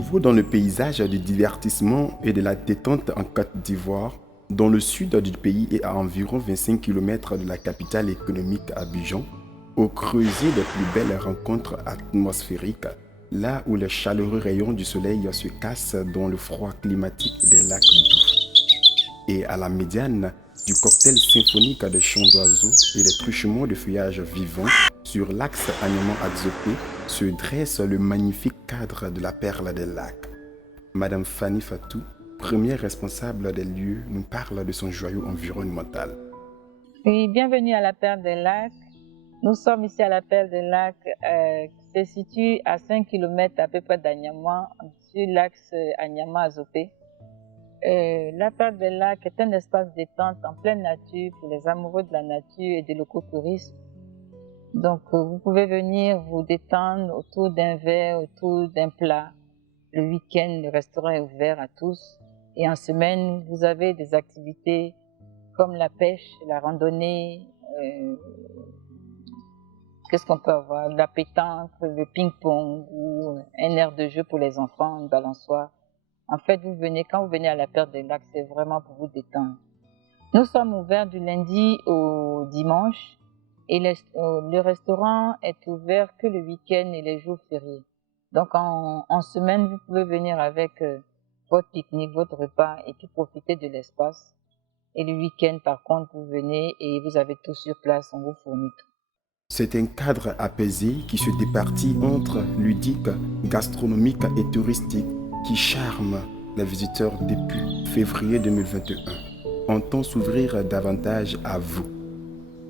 nouveau dans le paysage du divertissement et de la détente en Côte d'Ivoire, dans le sud du pays et à environ 25 km de la capitale économique Abidjan, au creuset des plus belles rencontres atmosphériques, là où les chaleureux rayons du soleil se cassent dans le froid climatique des lacs doux. Et à la médiane du cocktail symphonique des chants d'oiseaux et des truchements de feuillage vivant, sur l'axe Anyama-Adzopé se dresse le magnifique cadre de la Perle des Lacs. Madame Fanny Fatou, première responsable des lieux, nous parle de son joyau environnemental. Oui, bienvenue à la Perle des Lacs. Nous sommes ici à la Perle des Lacs, qui se situe à 5 km à peu près d'Anyama, sur l'axe Anyama-Adzopé. La Perle des Lacs est un espace détente en pleine nature pour les amoureux de la nature et de l'écotourisme. Donc, vous pouvez venir vous détendre autour d'un verre, autour d'un plat. Le week-end, le restaurant est ouvert à tous. Et en semaine, vous avez des activités comme la pêche, la randonnée, qu'est-ce qu'on peut avoir? La pétanque, le ping-pong ou un aire de jeu pour les enfants, une balançoire. En fait, quand vous venez à la Perle des Lacs, c'est vraiment pour vous détendre. Nous sommes ouverts du lundi au dimanche et le restaurant est ouvert que le week-end et les jours fériés. Donc en semaine, vous pouvez venir avec votre pique-nique, votre repas et puis profiter de l'espace. Et le week-end, par contre, vous venez et vous avez tout sur place, on vous fournit tout. C'est un cadre apaisé qui se départit entre ludique, gastronomique et touristique qui charme les visiteurs depuis février 2021. Entend s'ouvrir davantage à vous.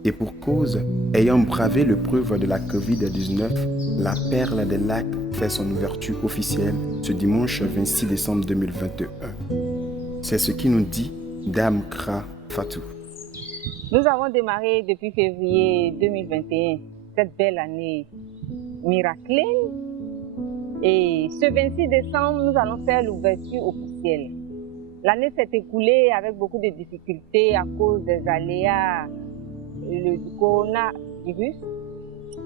Et pour cause, ayant bravé l'épreuve de la Covid-19, la Perle des Lacs fait son ouverture officielle ce dimanche 26 décembre 2021. C'est ce qui nous dit Dame Kra Fatou. Nous avons démarré depuis février 2021, cette belle année miraculée. Et ce 26 décembre, nous allons faire l'ouverture officielle. L'année s'est écoulée avec beaucoup de difficultés à cause des aléas du coronavirus.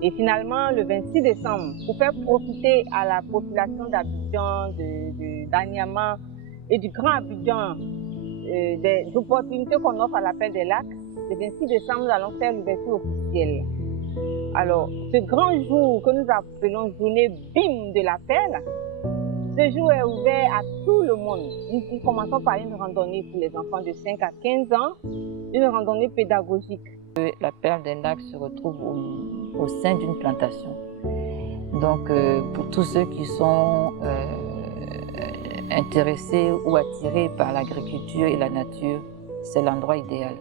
Et finalement, le 26 décembre, pour faire profiter à la population d'Abidjan, d'Anyama et du Grand Abidjan des opportunités qu'on offre à la Perle des Lacs, le 26 décembre, nous allons faire l'ouverture officielle. Alors, ce grand jour que nous appelons journée BIM de la Perle, ce jour est ouvert à tout le monde. Nous commençons par une randonnée pour les enfants de 5 à 15 ans, une randonnée pédagogique. La Perle des Lacs se retrouve au sein d'une plantation. Donc, pour tous ceux qui sont intéressés ou attirés par l'agriculture et la nature, c'est l'endroit idéal.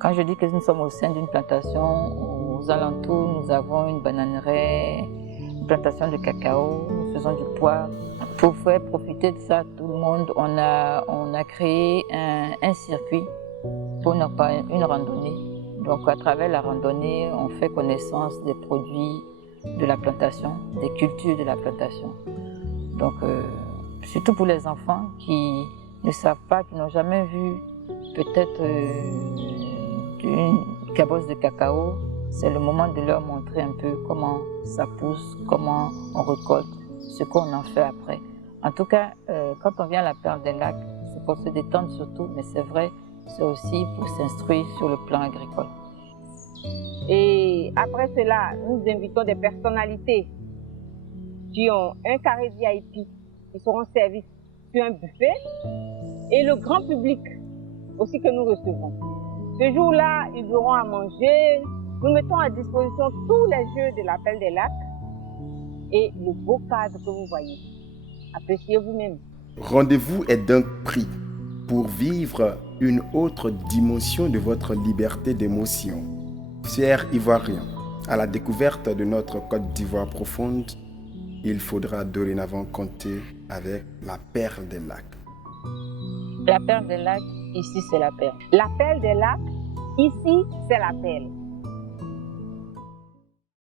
Quand je dis que nous sommes au sein d'une plantation, aux alentours, nous avons une bananeraie, une plantation de cacao, nous faisons du poivre. Pour faire profiter de ça, tout le monde, on a créé un circuit pour une randonnée. Donc, à travers la randonnée, on fait connaissance des produits de la plantation, des cultures de la plantation. Donc, surtout pour les enfants qui ne savent pas, qui n'ont jamais vu peut-être une cabosse de cacao, c'est le moment de leur montrer un peu comment ça pousse, comment on récolte, ce qu'on en fait après. En tout cas, quand on vient à la Perle des Lacs, c'est pour se détendre surtout, mais c'est vrai, c'est aussi pour s'instruire sur le plan agricole. Et après cela, nous invitons des personnalités qui ont un carré VIP, qui seront servis sur un buffet, et le grand public aussi que nous recevons. Ce jour-là, ils auront à manger. Nous mettons à disposition tous les jeux de la Perle des Lacs et le beau cadre que vous voyez. Appréciez vous-même. Rendez-vous est donc pris pour vivre une autre dimension de votre liberté d'émotion. Chers Ivoiriens, à la découverte de notre Côte d'Ivoire profonde, il faudra dorénavant compter avec la Perle des Lacs. La Perle des Lacs, ici c'est la perle. La Perle des Lacs, ici c'est la perle.